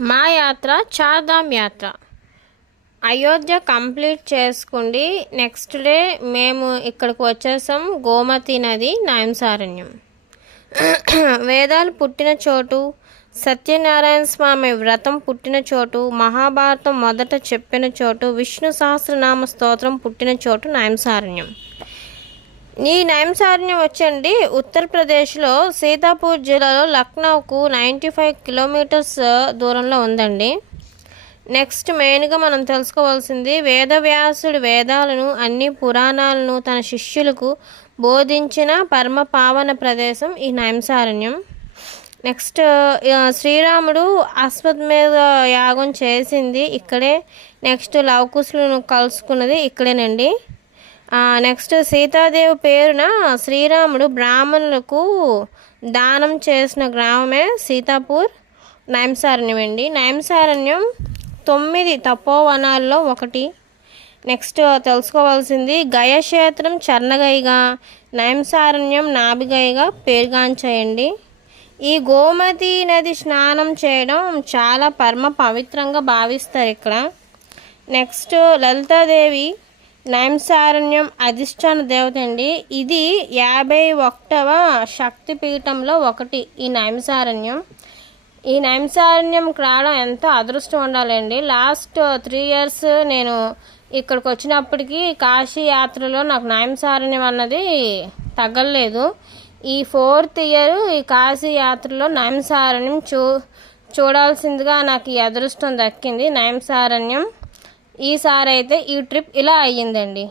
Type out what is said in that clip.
మా యాత్ర చార్ధామ్ యాత్ర. అయోధ్య కంప్లీట్ చేసుకోండి నెక్స్ట్ డే మేము ఇక్కడికి వచ్చేసాం గోమతి నది నయంసారణ్యం వేదాలు పుట్టిన చోటు సత్యనారాయణ స్వామి వ్రతం పుట్టిన చోటు మహాభారతం మొదట చెప్పిన చోటు విష్ణు సహస్రనామ స్తోత్రం పుట్టిన చోటు నయంసారణ్యం ఈ నైంసారణ్యం వచ్చండి. ఉత్తరప్రదేశ్లో సీతాపూర్ జిల్లాలో లక్నోకు నైంటీ ఫైవ్ కిలోమీటర్స్ దూరంలో ఉందండి. నెక్స్ట్ మెయిన్గా మనం తెలుసుకోవాల్సింది వేదవ్యాసుడు వేదాలను అన్ని పురాణాలను తన శిష్యులకు బోధించిన పరమ పావన ప్రదేశం ఈ నైంసారణ్యం నెక్స్ట్ శ్రీరాముడు శ్రీరాముడు మీద యాగం చేసింది ఇక్కడే. నెక్స్ట్ లవకుశులను కలుసుకున్నది ఇక్కడేనండి. నెక్స్ట్ సీతాదేవి పేరున శ్రీరాముడు బ్రాహ్మణులకు దానం చేసిన గ్రామమే సీతాపూర్ నైంసారణ్యం అండి నైంసారణ్యం తొమ్మిది తపోవనాల్లో ఒకటి. నెక్స్ట్ తెలుసుకోవాల్సింది గయక్షేత్రం చర్ణగైగా నైంసారణ్యం నాభిగైగా పేరుగాంచాయండి. ఈ గోమతి నది స్నానం చేయడం చాలా పరమ పవిత్రంగా భావిస్తారు ఇక్కడ. నెక్స్ట్ లలితాదేవి నైంసారణ్యం అధిష్టాన దేవత అండి. ఇది యాభై ఒకటవ శక్తిపీఠంలో ఒకటి ఈ నైంసారణ్యం ఈ నైంసారణ్యం రావడం ఎంతో అదృష్టం ఉండాలండి. లాస్ట్ త్రీ ఇయర్స్ నేను ఇక్కడికి వచ్చినప్పటికీ కాశీ యాత్రలో నాకు నైంసారణ్యం అన్నది తగ్గలేదు. ఈ ఫోర్త్ ఇయర్ ఈ కాశీ యాత్రలో నైంసారణ్యం చూ చూడాల్సిందిగా నాకు ఈ అదృష్టం దక్కింది. నైంసారణ్యం ఈసారి అయితే ఈ ట్రిప్ ఇలా అయ్యిందండి.